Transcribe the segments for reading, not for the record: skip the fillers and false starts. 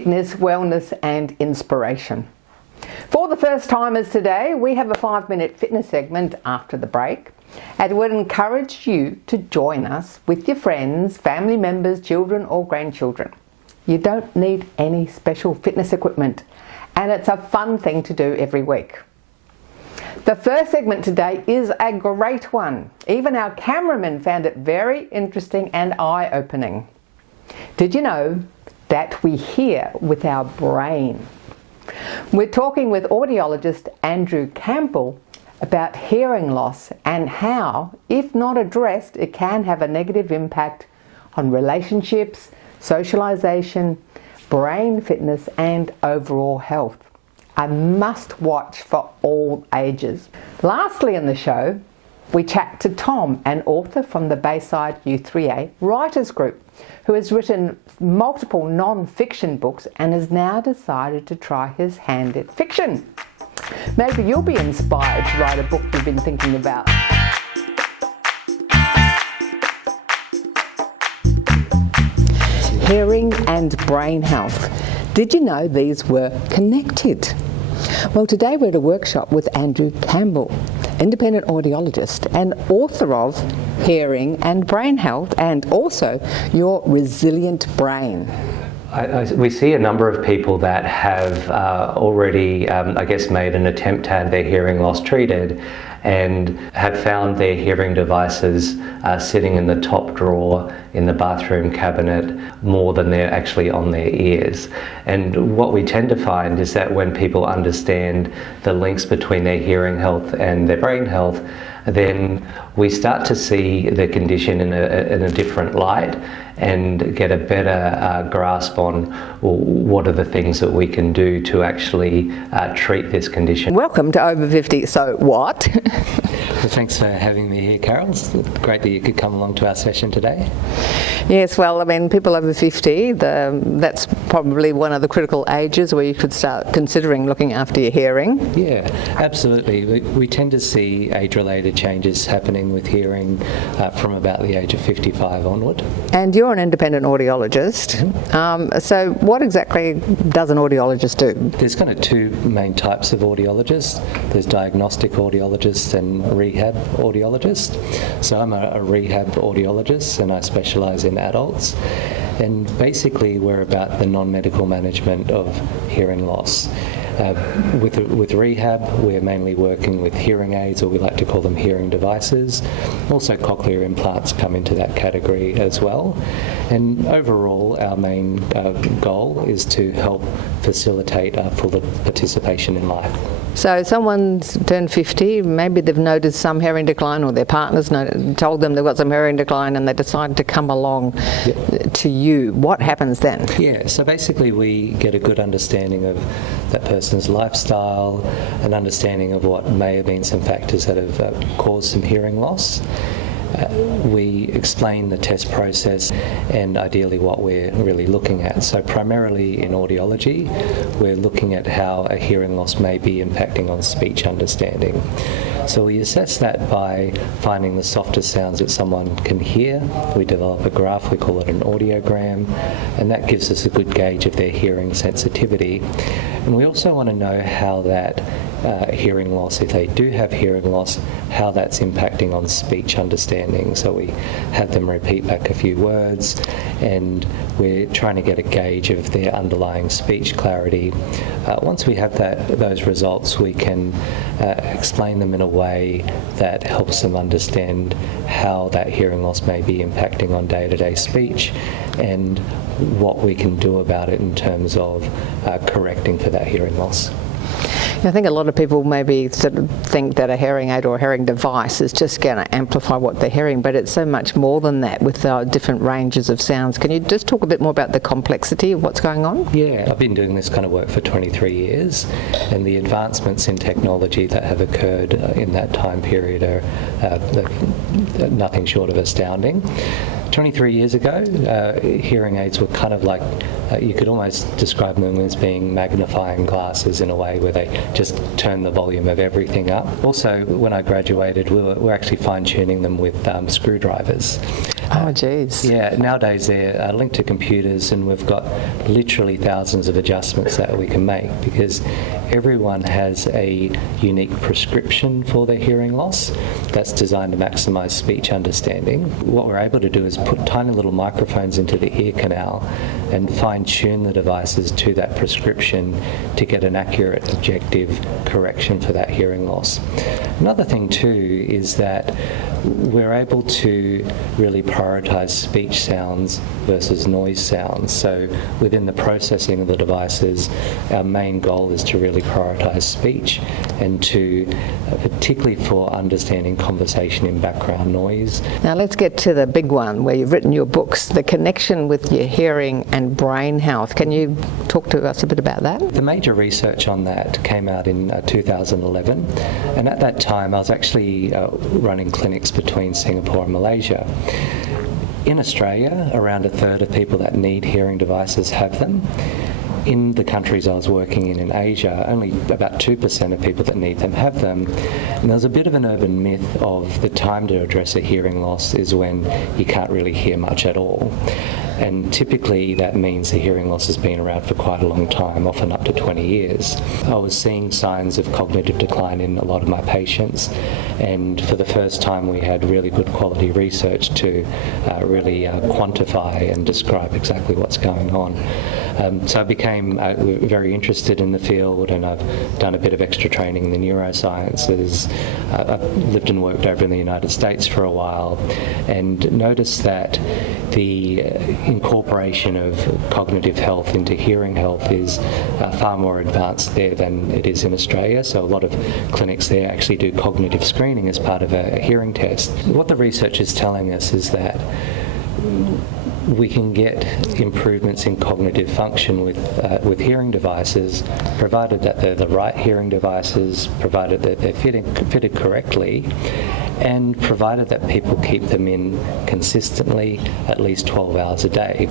fitness, wellness and inspiration. For the first timers today, we have a 5-minute fitness segment after the break, and we'd encourage you to join us with your friends, family members, children or grandchildren. You don't need any special fitness equipment, and it's a fun thing to do every week. The first segment today is a great one. Even our cameraman found it very interesting and eye-opening. Did you know that we hear with our brain? We're talking with audiologist Andrew Campbell about hearing loss and how, if not addressed, it can have a negative impact on relationships, socialization, brain fitness and overall health. A must-watch for all ages. Lastly in the show, we chat to Tom, an author from the Bayside U3A Writers Group, who has written multiple non-fiction books and has now decided to try his hand at fiction. Maybe you'll be inspired to write a book you've been thinking about. Hearing and brain health. Did you know these were connected? Well, today we're at a workshop with Andrew Campbell, Independent Audiologist and author of Hearing and Brain Health, and also Your Resilient Brain. We see a number of people that have already, made an attempt to have their hearing loss treated and have found their hearing devices sitting in the top drawer in the bathroom cabinet more than they're actually on their ears. And what we tend to find is that when people understand the links between their hearing health and their brain health, then we start to see the condition in a different light and get a better grasp on what are the things that we can do to actually treat this condition. Welcome to Over 50 So What? Well, thanks for having me here, Carol. It's great that you could come along to our session today. Yes, well, I mean, people over 50, that's probably one of the critical ages where you could start considering looking after your hearing. Yeah, absolutely. We tend to see age-related changes happening with hearing from about the age of 55 onward. And you're an independent audiologist. Mm-hmm. So what exactly does an audiologist do? There's kind of two main types of audiologists. There's diagnostic audiologists and rehab audiologists. So I'm a rehab audiologist and I specialise in adults. And basically we're about the non-medical management of hearing loss. With rehab, we're mainly working with hearing aids, or we like to call them hearing devices. Also cochlear implants come into that category as well. And overall, our main goal is to help facilitate full participation in life. So someone's turned 50, maybe they've noticed some hearing decline, or their partner's told them they've got some hearing decline, and they decide to come along to you. What happens then? Yeah, so basically we get a good understanding of that person's lifestyle, an understanding of what may have been some factors that have caused some hearing loss. We explain the test process and ideally what we're really looking at. So primarily in audiology, we're looking at how a hearing loss may be impacting on speech understanding. So we assess that by finding the softest sounds that someone can hear. We develop a graph, we call it an audiogram, and that gives us a good gauge of their hearing sensitivity. And we also want to know how that hearing loss, if they do have hearing loss, how that's impacting on speech understanding. So we have them repeat back a few words and we're trying to get a gauge of their underlying speech clarity. Once we have those results, we can explain them in a way that helps them understand how that hearing loss may be impacting on day-to-day speech and what we can do about it in terms of correcting for that hearing loss. I think a lot of people maybe sort of think that a hearing aid or a hearing device is just going to amplify what they're hearing, but it's so much more than that with different ranges of sounds. Can you just talk a bit more about the complexity of what's going on? Yeah, I've been doing this kind of work for 23 years, and the advancements in technology that have occurred in that time period are nothing short of astounding. 23 years ago, hearing aids were kind of like, you could almost describe them as being magnifying glasses in a way where they just turn the volume of everything up. Also, when I graduated, we were actually fine-tuning them with screwdrivers. Oh, geez. Yeah, nowadays they're linked to computers, and we've got literally thousands of adjustments that we can make because everyone has a unique prescription for their hearing loss that's designed to maximise speech understanding. What we're able to do is put tiny little microphones into the ear canal and fine-tune the devices to that prescription to get an accurate, objective correction for that hearing loss. Another thing too is that we're able to really prioritise speech sounds versus noise sounds. So within the processing of the devices, our main goal is to really prioritise speech and to, particularly for understanding conversation in background noise. Now let's get to the big one where you've written your books, the connection with your hearing and brain health. Can you talk to us a bit about that? The major research on that came out in 2011, and at that time I was actually running clinics between Singapore and Malaysia. In Australia, around a third of people that need hearing devices have them. In the countries I was working in Asia, only about 2% of people that need them have them. And there's a bit of an urban myth of the time to address a hearing loss is when you can't really hear much at all. And typically that means the hearing loss has been around for quite a long time, often up to 20 years. I was seeing signs of cognitive decline in a lot of my patients, and for the first time we had really good quality research to really quantify and describe exactly what's going on. So I became very interested in the field, and I've done a bit of extra training in the neurosciences. I've lived and worked over in the United States for a while and noticed that the incorporation of cognitive health into hearing health is far more advanced there than it is in Australia. So a lot of clinics there actually do cognitive screening as part of a hearing test. What the research is telling us is that we can get improvements in cognitive function with hearing devices, provided that they're the right hearing devices, provided that they're fitted correctly, and provided that people keep them in consistently at least 12 hours a day.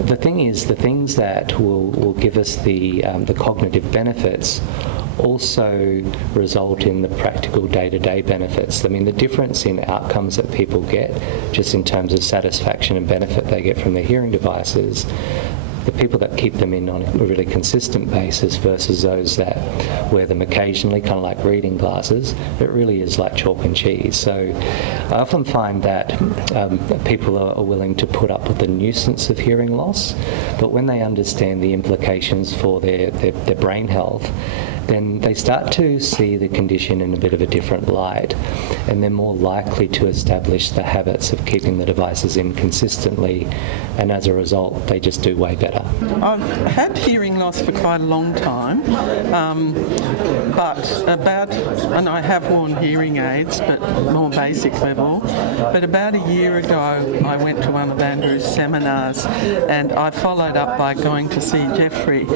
The thing is, the things that will give us the cognitive benefits also result in the practical day-to-day benefits. I mean, the difference in outcomes that people get, just in terms of satisfaction and benefit they get from their hearing devices, the people that keep them in on a really consistent basis versus those that wear them occasionally, kind of like reading glasses, it really is like chalk and cheese. So I often find that people are willing to put up with the nuisance of hearing loss, but when they understand the implications for their brain health, then they start to see the condition in a bit of a different light, and they're more likely to establish the habits of keeping the devices in consistently, and as a result they just do way better. I've had hearing loss for quite a long time, and I have worn hearing aids, but more basic level. But about a year ago I went to one of Andrew's seminars, and I followed up by going to see Jeffrey,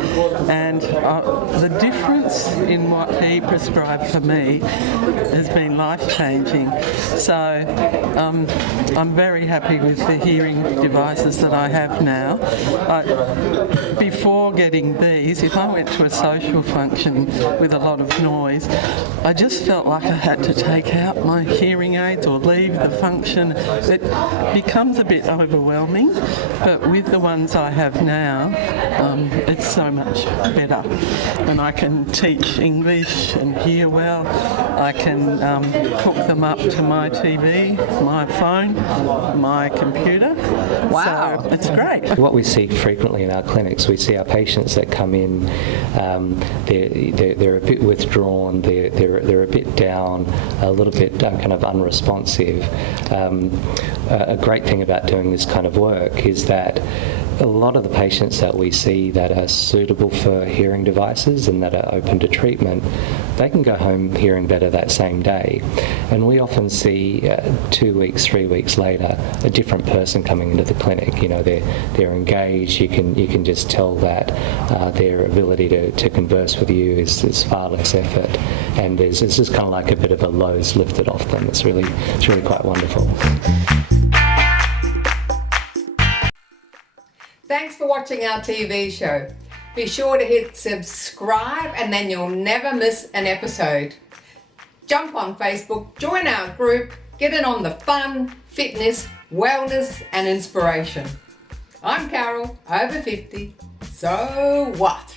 and the difference in what he prescribed for me has been life-changing. So I'm very happy with the hearing devices that I have now. Before getting these, if I went to a social function with a lot of noise, I just felt like I had to take out my hearing aids or leave the function. It becomes a bit overwhelming, but with the ones I have now, it's so much better. And I can teach English and hear well. I can hook them up to my TV, my phone, my computer. Wow. So it's great. What we see frequently in our clinics, we see our patients that come in, they're a bit withdrawn, they're a bit down, a little bit kind of unresponsive. A great thing about doing this kind of work is that a lot of the patients that we see that are suitable for hearing devices and that are open to treatment, they can go home hearing better that same day. And we often see 2 weeks, 3 weeks later, a different person coming into the clinic. You know, they're engaged. You can just tell that their ability to converse with you is far less effort, and it's just kind of like a bit of a load's lifted off them. It's really quite wonderful. Thanks for watching our TV show. Be sure to hit subscribe and then you'll never miss an episode. Jump on Facebook, join our group, Get in on the fun, fitness, wellness and inspiration. I'm Carol, over 50. So what?